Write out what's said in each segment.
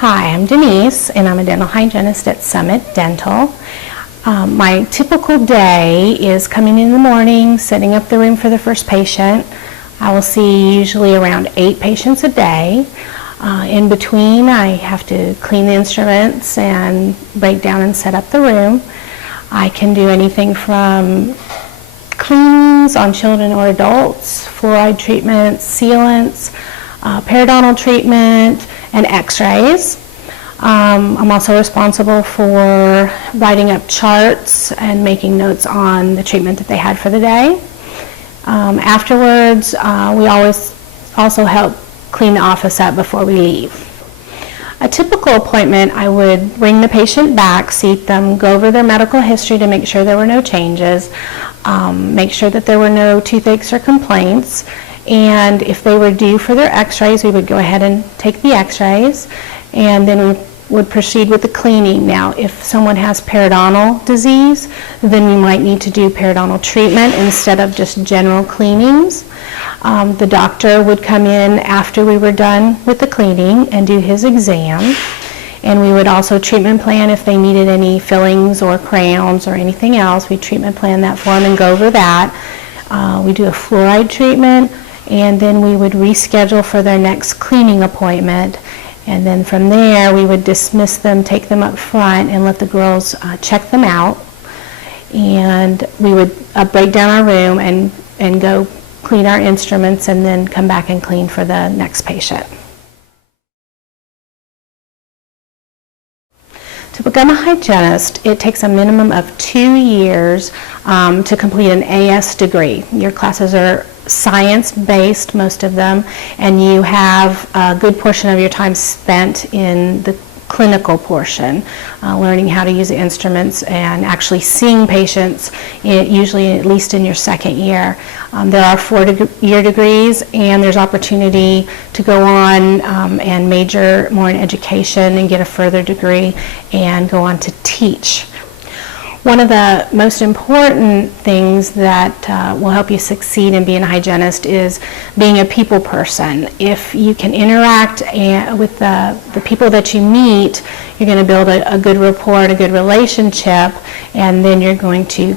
Hi, I'm Denise, and I'm a dental hygienist at Summit Dental. My typical day is coming in the morning, setting up the room for the first patient. I will see usually around 8 patients a day. In between, I have to clean the instruments and break down and set up the room. I can do anything from cleanings on children or adults, fluoride treatments, sealants, periodontal treatment, and x-rays. I'm also responsible for writing up charts and making notes on the treatment that they had for the day. Afterwards, we always also help clean the office up before we leave. A typical appointment, I would bring the patient back, seat them, go over their medical history to make sure there were no changes, make sure that there were no toothaches or complaints, and if they were due for their x-rays, we would go ahead and take the x-rays, and then we would proceed with the cleaning. Now, if someone has periodontal disease, then we might need to do periodontal treatment instead of just general cleanings. The doctor would come in after we were done with the cleaning and do his exam, and we would also treatment plan if they needed any fillings or crowns or anything else. We treatment plan that for them and go over that. We do a fluoride treatment, and then we would reschedule for their next cleaning appointment. And then from there, we would dismiss them, take them up front, and let the girls check them out. And we would break down our room and go clean our instruments and then come back and clean for the next patient. To become a hygienist, it takes a minimum of 2 years to complete an AS degree. Your classes are science-based, most of them, and you have a good portion of your time spent in the clinical portion, learning how to use the instruments and actually seeing patients, usually at least in your second year. There are 4-year degrees, and there's opportunity to go on and major more in education and get a further degree and go on to teach. One of the most important things that will help you succeed in being a hygienist is being a people person. If you can interact with the people that you meet, you're going to build a good rapport, a good relationship, and then you're going to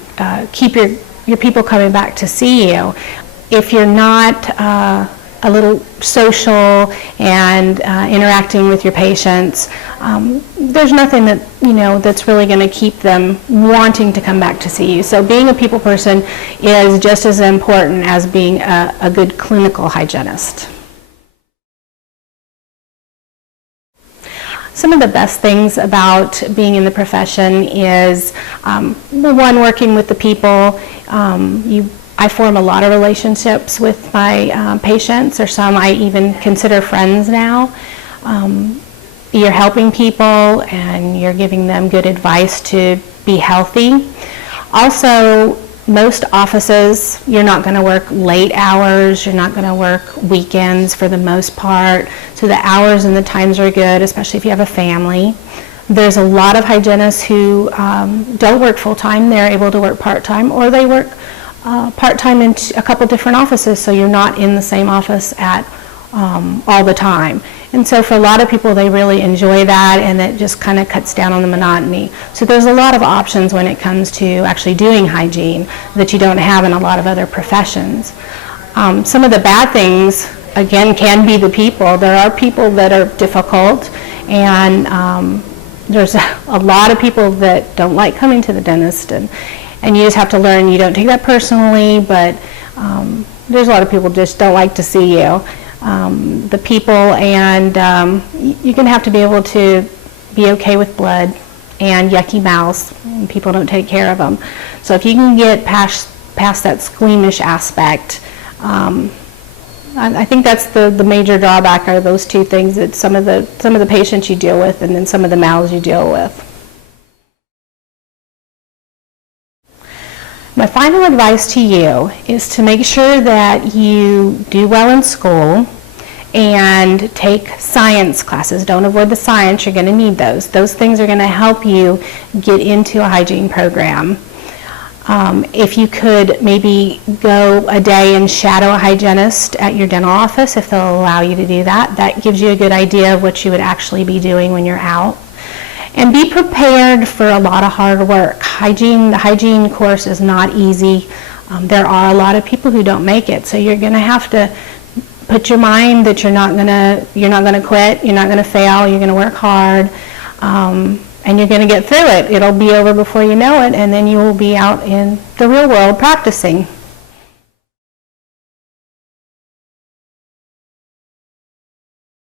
keep your people coming back to see you. If you're not a little social and interacting with your patients, there's nothing that that's really going to keep them wanting to come back to see you. So being a people person is just as important as being a good clinical hygienist. Some of the best things about being in the profession is, one, working with the people. I form a lot of relationships with my patients, or some I even consider friends now. You're helping people and you're giving them good advice to be healthy. Also, most offices, you're not going to work late hours, you're not going to work weekends for the most part, so the hours and the times are good, especially if you have a family. There's a lot of hygienists who don't work full-time, they're able to work part-time, or they work part-time in a couple different offices, so you're not in the same office at all the time. And so for a lot of people, they really enjoy that, and it just kind of cuts down on the monotony. So there's a lot of options when it comes to actually doing hygiene that you don't have in a lot of other professions. Some of the bad things, again, can be the people. There are people that are difficult, and there's a lot of people that don't like coming to the dentist, and you just have to learn you don't take that personally, but there's a lot of people just don't like to see you. The people, and you're going to have to be able to be okay with blood and yucky mouths, and people don't take care of them. So if you can get past that squeamish aspect, I think that's the major drawback, are those two things, that some of the patients you deal with, and then some of the mouths you deal with. My final advice to you is to make sure that you do well in school and take science classes. Don't avoid the science, you're going to need those. Those things are going to help you get into a hygiene program. If you could maybe go a day and shadow a hygienist at your dental office, if they'll allow you to do that, that gives you a good idea of what you would actually be doing when you're out. And be prepared for a lot of hard work. The hygiene course is not easy. There are a lot of people who don't make it, so you're going to have to put your mind that you're not going to quit, you're not going to fail, you're going to work hard, and you're going to get through it. It'll be over before you know it, and then you will be out in the real world practicing.